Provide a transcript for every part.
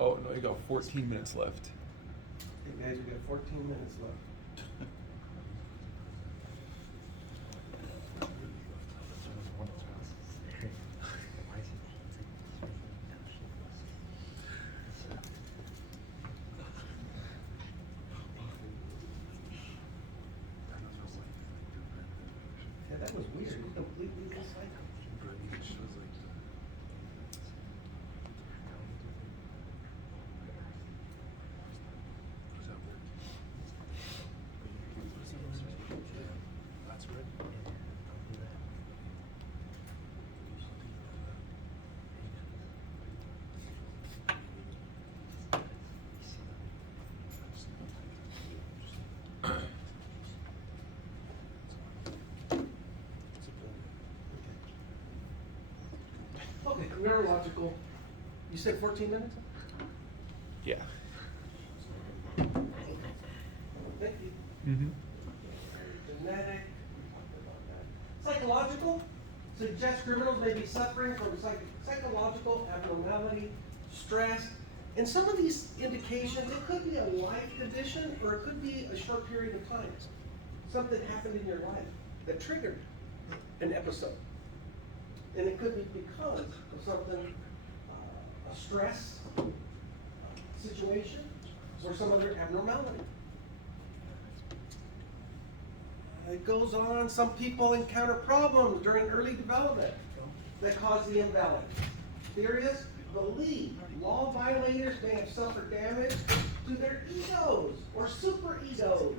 Oh, no, you got 14 minutes left. Okay, guys, we got 14 minutes left. Yeah, that was weird. You completely recycled. Okay, neurological. You said 14 minutes? Yeah. Thank you. Mm-hmm. Genetic. We talked about that. Psychological. Suggests criminals may be suffering from psychological abnormality, stress. And some of these indications, it could be a life condition or it could be a short period of time. Something happened in your life that triggered an episode. And it could be because of something, a stress situation or some other abnormality. It goes on, some people encounter problems during early development that cause the imbalance. Theorists believe law violators may have suffered damage to their egos or superegos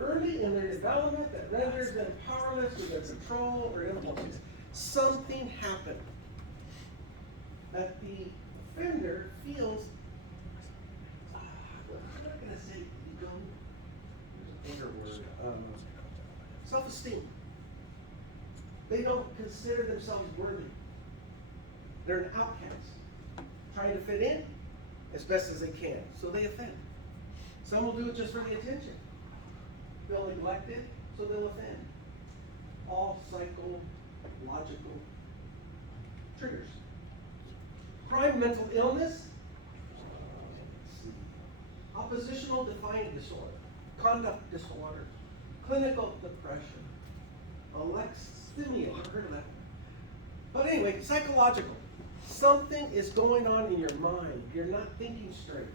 early in their development that renders them powerless to their control or impulses. Something happened that the offender feels, I'm not going to say ego, there's a bigger word, self-esteem. They don't consider themselves worthy. They're an outcast, trying to fit in as best as they can, so they offend. Some will do it just for the attention. Feel neglected, so they'll offend. All psychological triggers. Crime, mental illness, oppositional defiant disorder, conduct disorders, clinical depression, alexithymia, I've heard of that. But anyway, psychological. Something is going on in your mind. You're not thinking straight.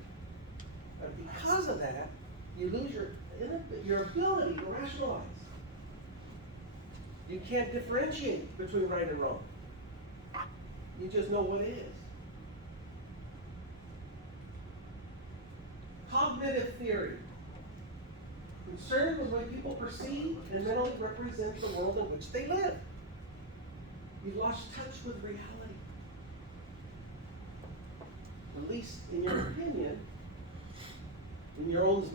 And because of that, you lose your ability to rationalize. You can't differentiate between right and wrong. You just know what it is. Cognitive theory. Concerned with what people perceive and mentally represent the world in which they live. You've lost touch with reality. At least in your opinion, in your own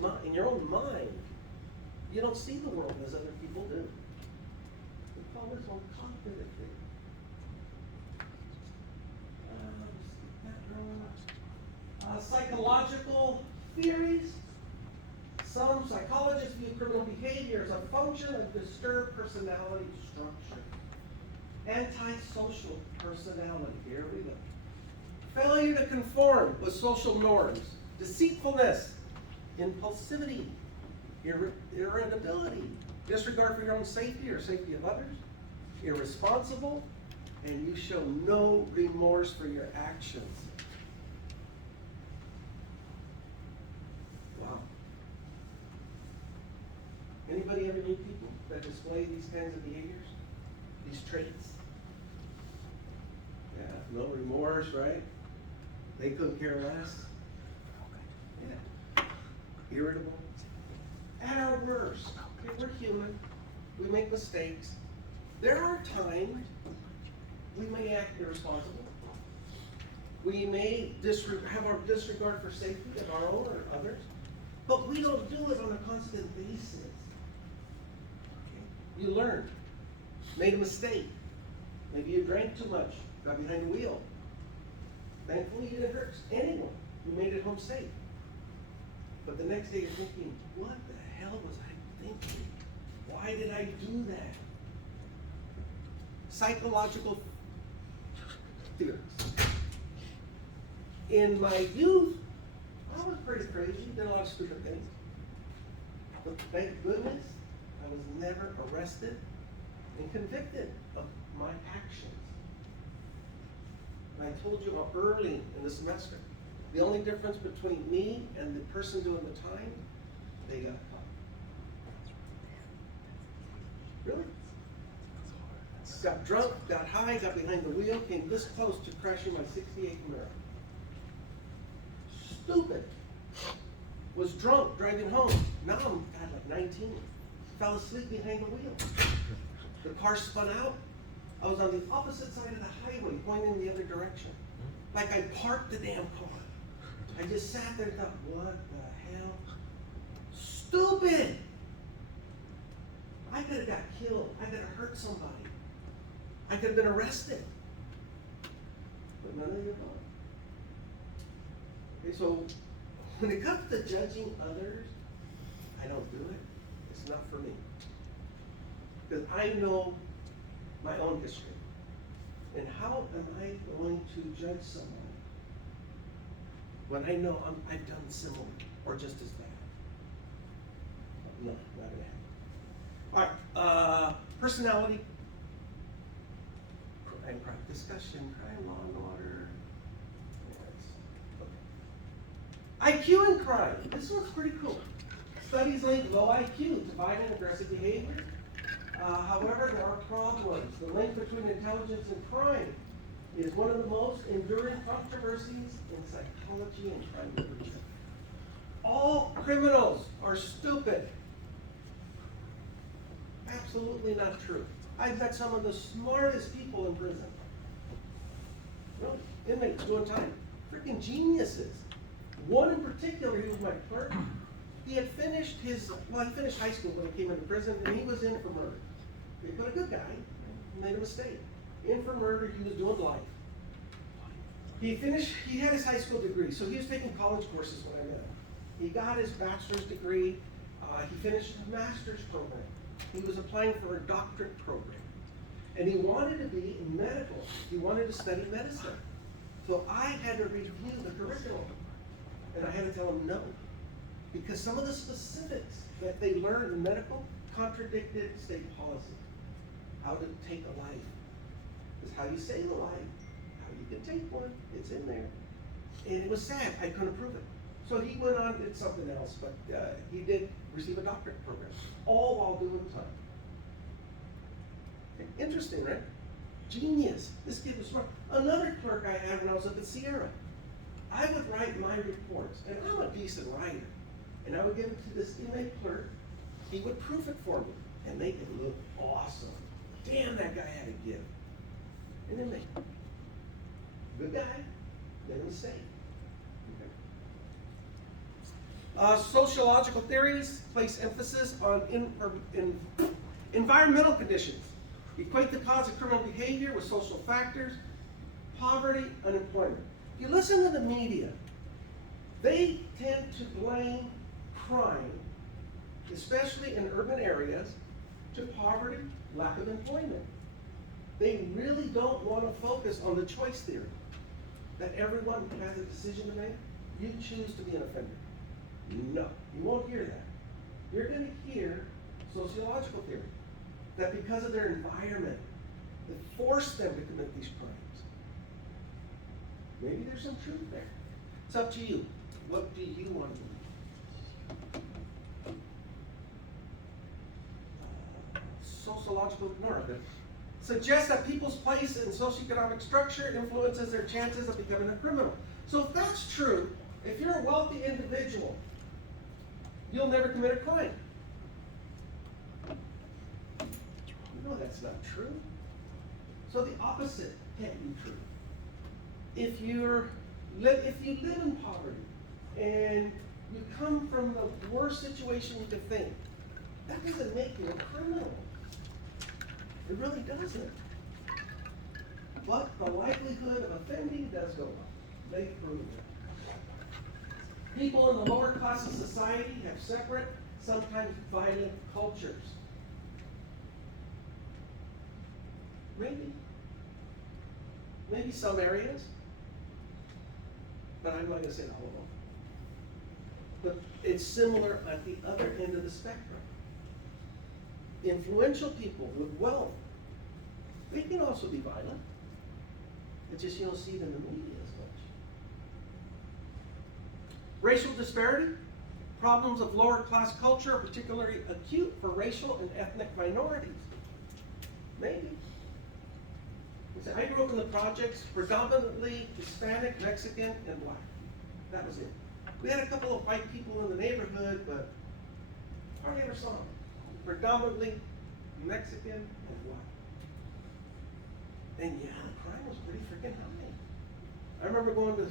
mind, you don't see the world as other people do. We call this one cognitive theory. Psychological theories. Some psychologists view criminal behavior as a function of disturbed personality structure. Antisocial personality, here we go. Failure to conform with social norms, deceitfulness, impulsivity, irritability, disregard for your own safety or safety of others, irresponsible, and you show no remorse for your actions. Wow. Anybody ever meet people that display these kinds of behaviors? These traits? Yeah, no remorse, right? They couldn't care less. Yeah. Irritable. At our worst, okay, we're human. We make mistakes. There are times we may act irresponsible. We may have our disregard for safety of our own or others, but we don't do it on a constant basis. Okay? You learned, made a mistake. Maybe you drank too much, got behind the wheel. Thankfully, you didn't hurt anyone. You made it home safe. But the next day you're thinking, what the hell was I thinking? Why did I do that? Psychological theories. in my youth, I was pretty crazy, did a lot of stupid things. But thank goodness, I was never arrested and convicted of my actions. And I told you how early in the semester, the only difference between me and the person doing the time, they got caught. Really? Got drunk, got high, got behind the wheel, came this close to crashing my '68 Camaro. Stupid. Was drunk driving home. Now I'm like 19. Fell asleep behind the wheel. The car spun out. I was on the opposite side of the highway, going in the other direction. Like I parked the damn car. I just sat there and thought, what the hell? Stupid! I could have got killed. I could have hurt somebody. I could have been arrested. But none of the above. Okay, so when it comes to judging others, I don't do it. It's not for me. Because I know my own history. And how am I going to judge someone when I know I've done similar or just as bad? No, not gonna happen. All right, personality. Crime discussion, crime, law and order. Yes. Okay. IQ and crime. This one's pretty cool. Studies link low IQ to violent and aggressive behavior. However, there are problems. The link between intelligence and crime is one of the most enduring controversies in psychology and crime literature. All criminals are stupid. Absolutely not true. I've met some of the smartest people in prison. Really, inmates doing time. Freaking geniuses. One in particular, he was my clerk. He had finished he finished high school when he came into prison, and he was in for murder. But a good guy, made a mistake. In for murder, he was doing life. He had his high school degree, so he was taking college courses when I met him. He got his bachelor's degree. He finished his master's program. He was applying for a doctorate program. And he wanted to be in medical. He wanted to study medicine. So I had to review the curriculum. And I had to tell him no. Because some of the specifics that they learned in medical contradicted state policy. How to take a life. It's how you save a life. How you can take one. It's in there. And it was sad. I couldn't prove it. So he went on and did something else, but he did receive a doctorate program, all while doing time. Okay. Interesting, right? Genius. This kid was smart. Another clerk I had when I was up at Sierra, I would write my reports, and I'm a decent writer, and I would give it to this inmate clerk. He would proof it for me and make it look awesome. Damn, that guy had a gift. An inmate. Good guy, made a mistake. Sociological theories place emphasis on environmental conditions. Equate the cause of criminal behavior with social factors, poverty, unemployment. If you listen to the media, they tend to blame crime, especially in urban areas, to poverty, lack of employment. They really don't want to focus on the choice theory, that everyone has a decision to make. You choose to be an offender. No, you won't hear that. You're going to hear sociological theory, that because of their environment, it forced them to commit these crimes. Maybe there's some truth there. It's up to you. What do you want to believe? Sociological ignorance suggests that people's place in socioeconomic structure influences their chances of becoming a criminal. So if that's true, if you're a wealthy individual, you'll never commit a crime. No, that's not true. So the opposite can't be true. If you live in poverty and you come from the worst situation you could think, that doesn't make you a criminal. It really doesn't. But the likelihood of offending does go up. They prove it. People in the lower class of society have separate, sometimes violent cultures. Maybe some areas. but I'm not gonna say all of them. But it's similar at the other end of the spectrum. Influential people with wealth, they can also be violent. It's just you don't see it in the media as much. Racial disparity, problems of lower class culture are particularly acute for racial and ethnic minorities. Maybe. I grew up in the projects, predominantly Hispanic, Mexican, and Black. That was it. We had a couple of white people in the neighborhood, but hardly ever saw them. Predominantly Mexican and Black. And yeah, the crime was pretty freaking high. I remember going to,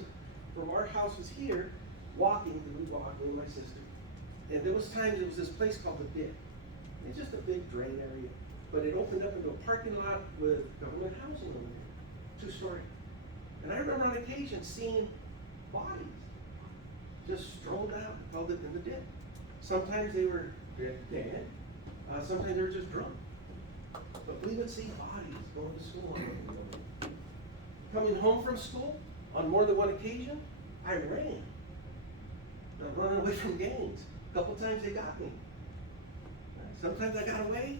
from our houses here, walking, we walked, me and my sister. And there was times, it was this place called the Dip. It's just a big drain area. But it opened up into a parking lot with government housing over there, 2-story. And I remember on occasion seeing bodies just strolled out, called it in the Dip. Sometimes they were dead, sometimes they were just drunk. But we would see bodies going to school. Coming home from school, on more than one occasion, I ran. I'm running away from gangs. A couple times they got me. Sometimes I got away,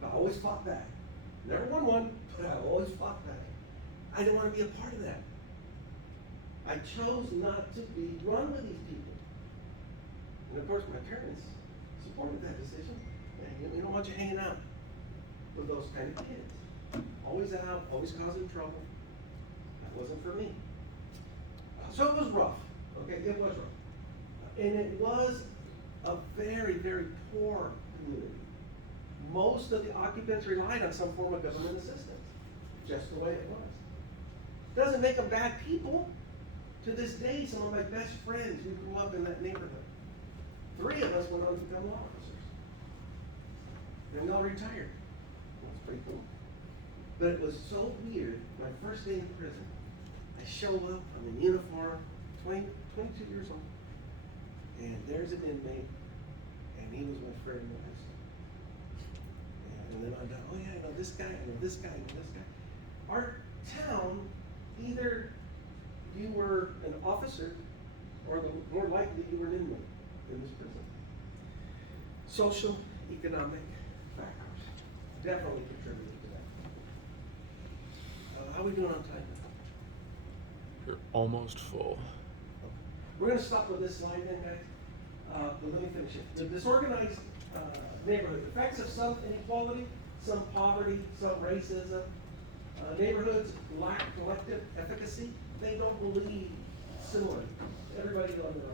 but I always fought back. Never won one, but I always fought back. I didn't want to be a part of that. I chose not to run with these people. And of course, my parents supported that decision. And we don't want you hanging out with those kind of kids. Always out, always causing trouble. That wasn't for me. So it was rough. Okay, it was rough. And it was a very, very poor community. Most of the occupants relied on some form of government assistance, just the way it was. Doesn't make them bad people. To this day, some of my best friends who grew up in that neighborhood, 3 of us went on to become law officers. And they all retired. That's pretty cool. But it was so weird, my first day in prison, I show up, I'm in uniform, 22 years old. And there's an inmate, and he was my friend in high school. And then I thought, oh yeah, I know this guy, I know this guy, I know this guy. Our town, either you were an officer, or more likely you were an inmate in this prison. Social, economic factors definitely contributed to that. How are we doing on time? You're almost full. We're going to stop with this slide then, guys. But let me finish it. The disorganized neighborhood, effects of some inequality, some poverty, some racism. Neighborhoods lack collective efficacy. They don't believe similarly. Everybody's on their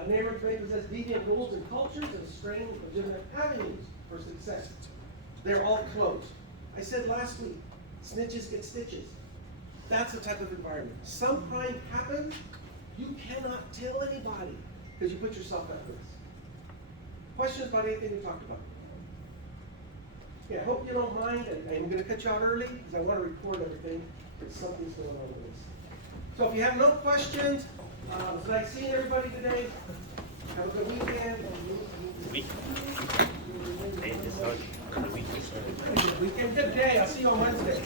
own. Neighborhoods may possess deviant rules and cultures and strain legitimate avenues for success. They're all closed. I said last week, snitches get stitches. That's the type of environment. Some crime happens, you cannot tell anybody because you put yourself at risk. Questions about anything we talked about? Yeah, I hope you don't mind. I'm going to cut you out early because I want to record everything because something's going on with this. So if you have no questions, it's nice seeing everybody today. Have a good weekend. Weekend, good day. I'll see you on Wednesday.